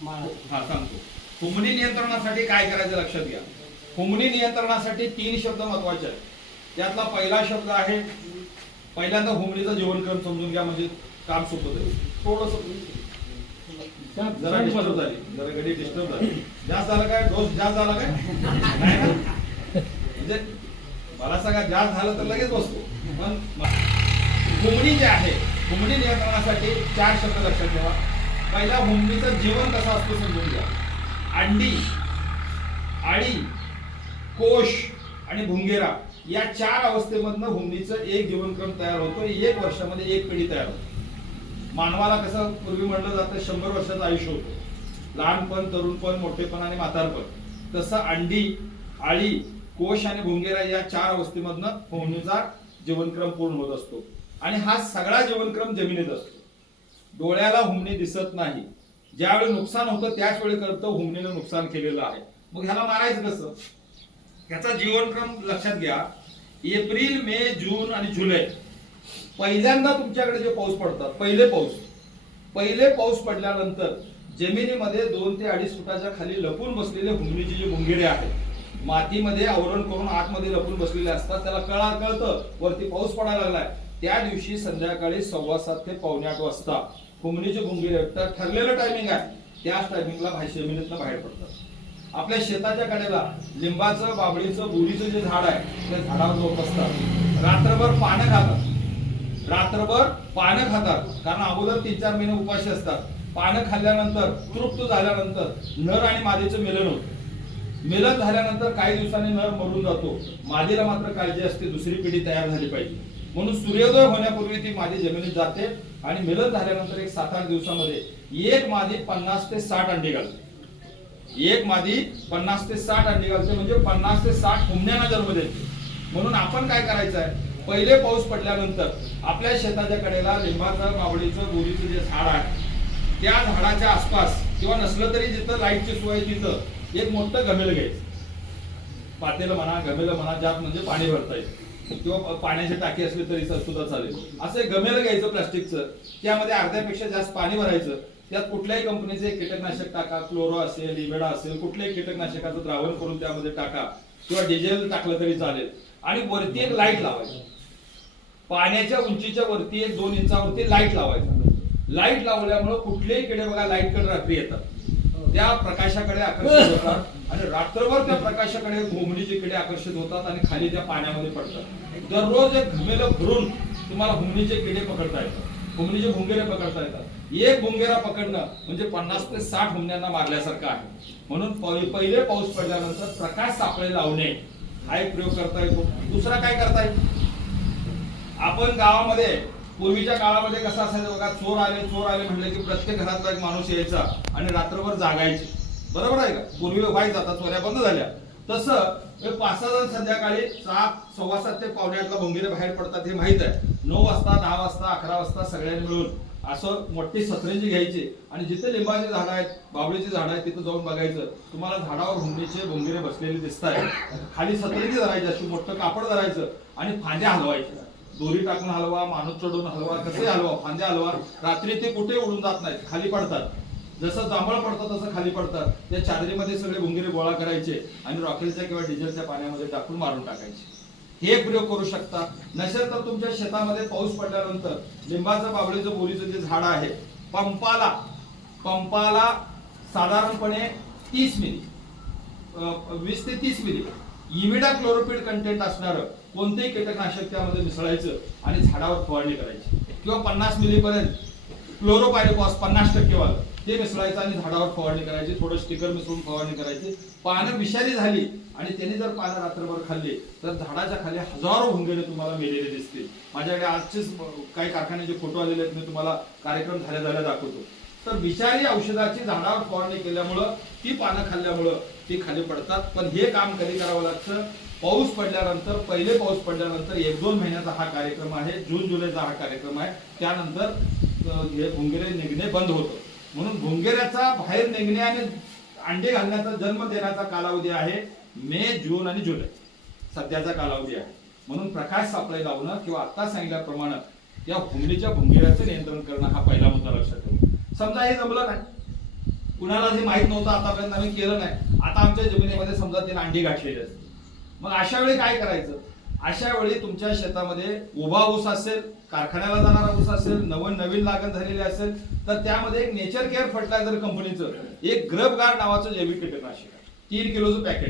हा सांगतो. हुमणी नियंत्रणासाठी काय करायचं लक्षात घ्या. हुमणी नियंत्रणासाठी तीन शब्द महत्त्वाचे आहेत. त्यातला पहिला शब्द आहे पहिल्यांदा हुमणीचा जीवनक्रम समजून घ्या म्हणजे काम सोपं जाईल. थोडस. जरा डिस्टर्ब झाली. जरा गडी डिस्टर्ब झाली. जास्त झालं काय? डोस जास्त झाला काय? म्हणजे मला सांगा जास्त झालं तर लगेच बसतो. पण हुमणी जे आहे हुमणी नियंत्रणासाठी चार शब्द लक्षात ठेवा. पहिला हुमणीचं जीवन कसं असतं समजून घ्या. अंडी आळी कोश आणि भुंगेरा या चार अवस्थेमधनं हुंडीचं एक जीवनक्रम तयार होतो एक वर्षामध्ये एक पिढी तयार होते. मानवाला कसं पूर्वी म्हणलं जातं शंभर वर्षाचं आयुष्य होतं. लहानपण तरुणपण मोठेपण आणि म्हातारपण. तसं अंडी आळी कोश आणि भुंगेरा या चार अवस्थेमधनं हुमणीचा जीवनक्रम पूर्ण होत असतो. आणि हा सगळा जीवनक्रम जमिनीत असतो. डोळ्याला हुमणी दिसत नाही. ज्यावेळी नुकसान होतं त्याच वेळी करतं हुमणीनं नुकसान केलेलं आहे. मग ह्याला मारायचं कसं? ह्याचा जीवनक्रम लक्षात घ्या. एप्रिल मे जून आणि जुलै. पहिल्यांदा तुमच्याकडे जे पाऊस पडतात पहिले पाऊस. पहिले पाऊस पडल्यानंतर जमिनीमध्ये दोन ते अडीच फुटाच्या खाली लपून बसलेले हुमणीचे जे मुंगिरे आहेत मातीमध्ये आवरण करून आतमध्ये लपून बसलेले असतात त्याला कळा कळतं वरती पाऊस पडायला लागलाय. त्या दिवशी संध्याकाळी सव्वा सात ते पावणे आठ वाजता कोंबडीचे भुंगिरे तर ठरलेलं टायमिंग आहे. त्याच टायमिंगला बाहेर जमिनीतनं बाहेर पडतात. आपल्या शेताच्या कडेला लिंबाचं बाबळीचं बोरीचं जे झाड आहे त्या झाडावर लोक असतात रात्रभर पानं खातात. रात्रभर पानं खातात. कारण अगोदर तीन चार महिने उपाशी असतात. पानं खाल्ल्यानंतर तृप्त झाल्यानंतर नर आणि मादीचं मिलन होतं. मिलन झाल्यानंतर काही दिवसांनी नर मरून जातो. मादीला मात्र काळजी असते. दुसरी पिढी तयार झाली पाहिजे. म्हणून सूर्योदय होण्यापूर्वी ती मादी जमिनीत जाते आणि मिलन झाल्यानंतर एक सात आठ दिवसामध्ये एक मादी पन्नास ते साठ अंडी घालते. एक मादी पन्नास ते साठ अंडी घालते म्हणजे पन्नास ते साठ हुमण्यांना जन्म देते. म्हणून आपण काय करायचं आहे? पहिले पाऊस पडल्यानंतर आपल्या शेताच्या कडेला लिंबाचं मावळीचं बोरीचं जे झाड आहे त्या झाडाच्या आसपास किंवा नसलं तरी जिथं लाईटची सोय तिथं एक मोठं गमेल घ्यायचं. पातेलं म्हणा गमेलं म्हणा ज्यात म्हणजे पाणी भरता येईल. किंवा पाण्याची टाकी असली तरी सुद्धा चालेल. असं एक घ्यायचं प्लास्टिकचं. त्यामध्ये अर्ध्यापेक्षा जास्त पाणी भरायचं. त्यात कुठल्याही कंपनीचे कीटकनाशक टाका. क्लोरो असेल इवेडा असेल कुठल्याही कीटकनाशकाचं द्रावण करून त्यामध्ये टाका. किंवा डिझेल टाकलं तरी चालेल. आणि वरती एक लाइट लावायची. पाण्याच्या उंचीच्या वरती एक दोन इंचावरती लाइट लावायचा. लाइट लावल्यामुळे कुठलेही किडे बघा लाइटकडे रात्री येतात. त्या प्रकाशाकडे आकर्षित होतात आणि रात्रभर त्या प्रकाशाकडे घुमणीचे किडे आकर्षित होतात आणि खाली त्या पाण्यामध्ये पडतात. दररोज एक घमेलं भरून तुम्हाला हुमणीचे किडे पकडता येतात. हुमणीचे भुंगेरे पकडता येतात. एक भुंगेरा पकडणं म्हणजे पन्नास ते साठ हुमण्यांना मारल्यासारखं आहे. म्हणून पहिले पाऊस पडल्यानंतर प्रकाश सापळे लावणे हा एक प्रयोग करता येतो. दुसरा काय करता येईल? आपण गावामध्ये पूर्वीच्या काळामध्ये कसं असायचं बघा चोर आले चोर आले म्हणले की प्रत्येक घरातला एक माणूस यायचा आणि रात्रभर जागायचे. बरोबर आहे का? पूर्वी व्हायचं आता चोऱ्या बंद झाल्या. तसं हे पाच सहा जण संध्याकाळी सात सव्वा सात ते पावणे आठला भंगीरे बाहेर पडतात हे माहीत आहे. नऊ वाजता दहा वाजता अकरा वाजता सगळ्यांनी मिळून असं मोठी सतरंजी घ्यायची आणि जिथे लिंबाची झाडं आहेत बाबळीची झाडं आहेत तिथं जाऊन बघायचं. तुम्हाला झाडावर हुंडीचे भोंगिरे बसलेले दिसत आहेत खाली सतरंजी धरायची अशी मोठं कापड धरायचं आणि फांद्या हलवायच्या. दोरी टाकून हलवा माणूस चढून हलवा कसे हलवा? फांद्या हलवा. रात्री ते कुठे उडून जात नाहीत? खाली पडतात. जसं जांभळ पडतं तसं खाली पडतात. त्या चादरीमध्ये सगळे भुंगिरे गोळा करायचे आणि रॉकेलच्या किंवा डिझेलच्या पाण्यामध्ये टाकून मारून टाकायचे. हे प्रयोग करू शकता. नसेल तर तुमच्या शेतामध्ये पाऊस पडल्यानंतर लिंबाचं बाबळीचं बोरीचं जे झाड आहे पंपाला पंपाला साधारणपणे तीस मिली वीस ते तीस मिली. इमिडा क्लोरोपीड कंटेंट असणारं कोणतेही कीटकनाशक त्यामध्ये मिसळायचं आणि झाडावर फवारणी करायची. किंवा पन्नास मिलीपर्यंत पर्यंत पन्नास टक्केवालं ते मिसळायचं आणि झाडावर फवारणी करायची थोडं स्टिकर मिसळून फवारणी करायची. पानं विषारी झाली आणि त्याने जर पानं रात्रभर खाल्ली तर झाडाच्या खाली हजारो भुंगेरे तुम्हाला मेलेले दिसतील. माझ्याकडे आजचेच काही कारखान्याचे फोटो आलेले आहेत मी तुम्हाला कार्यक्रम झाल्या झाल्या दाखवतो. तर विषारी औषधाची झाडावर फवारणी केल्यामुळं ती पानं खाल्ल्यामुळं ती खाली पडतात. पण हे काम कधी करावं लागतं? पाऊस पडल्यानंतर पहिले पाऊस पडल्यानंतर एक दोन महिन्याचा हा कार्यक्रम आहे जून जुलैचा हा कार्यक्रम आहे. त्यानंतर हे भुंगेरे निघणे बंद होतं. म्हणून भुंगेऱ्याचा बाहेर निघणे आणि अंडे घालण्याचा जन्म देण्याचा कालावधी आहे मे जून आणि जुलै. सध्याचा कालावधी आहे. म्हणून प्रकाश सापळे लावणं किंवा आत्ता सांगितल्याप्रमाणे या हुंडीच्या भुंगेऱ्याचं नियंत्रण करणं हा पहिला मुद्दा लक्षात ठेवा. समजा हे जमलं नाही. कुणाला हे माहीत नव्हतं आतापर्यंत आम्ही केलं नाही. आता आमच्या जमिनीमध्ये समजा तिने अंडी गाठलेली असते मग अशा वेळी काय करायचं? अशा वेळी तुमच्या शेतामध्ये उभा ऊस असेल कारखान्याला जाणारा ऊस असेल नवन नवीन लागण झालेली असेल तर त्यामध्ये एक नेचर केअर फर्टिलायझर कंपनीचं एक ग्रब गार नावाचं जैविक कीटकनाशक आहे. तीन किलोचं पॅकेट.